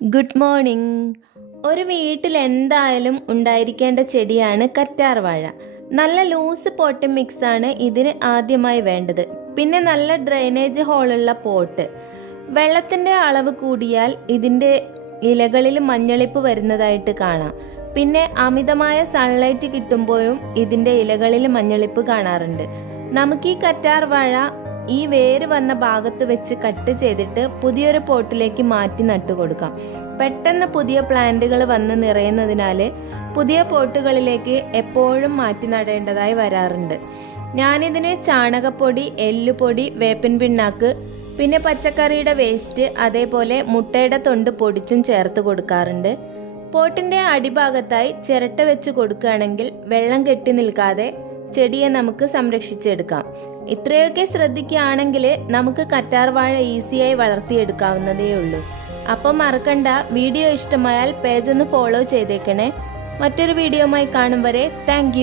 Good morning. ഒരു വീട്ടിൽ എന്തായാലും ഉണ്ടായിരിക്കേണ്ട ചെടിയാണ് കറ്റാർവാഴ നല്ല ലൂസ് പോട്ട് മിക്സ് ആണ് ഇതിന് ആദ്യമായി വേണ്ടത്. പിന്നെ നല്ല ഡ്രെയിനേജ് ഹോളുള്ള പോട്ട്. വെള്ളത്തിന്റെ അളവ് കൂടിയാൽ ഇതിന്റെ ഇലകളിൽ മഞ്ഞളിപ്പ് വരുന്നതായിട്ട് കാണാം. പിന്നെ അമിതമായ സൺലൈറ്റ് കിട്ടുമ്പോഴും ഇതിന്റെ ഇലകളിൽ മഞ്ഞളിപ്പ് കാണാറുണ്ട്. നമുക്ക് ഈ കറ്റാർ വാഴ ഈ വേര് വന്ന ഭാഗത്ത് വെച്ച് കട്ട് ചെയ്തിട്ട് പുതിയൊരു പോട്ടിലേക്ക് മാറ്റി നട്ടു കൊടുക്കാം പെട്ടെന്ന് പുതിയ പ്ലാന്റുകൾ വന്ന് നിറയുന്നതിനാൽ പുതിയ പോട്ടുകളിലേക്ക് എപ്പോഴും മാറ്റി നടേണ്ടതായി വരാറുണ്ട്. ഞാനിതിന് ചാണകപ്പൊടി എല്ലുപൊടി വേപ്പിൻ പിണ്ണാക്ക് പിന്നെ പച്ചക്കറിയുടെ വേസ്റ്റ് അതേപോലെ മുട്ടയുടെ തൊണ്ട് പൊടിച്ചും ചേർത്ത് കൊടുക്കാറുണ്ട്. പോട്ടിന്റെ അടിഭാഗത്തായി ചിരട്ട വെച്ച് കൊടുക്കുകയാണെങ്കിൽ വെള്ളം കെട്ടി നിൽക്കാതെ ചെടിയെ നമുക്ക് സംരക്ഷിച്ചെടുക്കാം. ഇത്രയൊക്കെ ശ്രദ്ധിക്കുകയാണെങ്കിൽ നമുക്ക് കറ്റാർ വാഴ ഈസിയായി വളർത്തിയെടുക്കാവുന്നതേ ഉള്ളൂ അപ്പം മറക്കണ്ട വീഡിയോ ഇഷ്ടമായാൽ പേജ് ഒന്ന് ഫോളോ ചെയ്തേക്കണേ. മറ്റൊരു വീഡിയോമായി കാണും വരെ താങ്ക്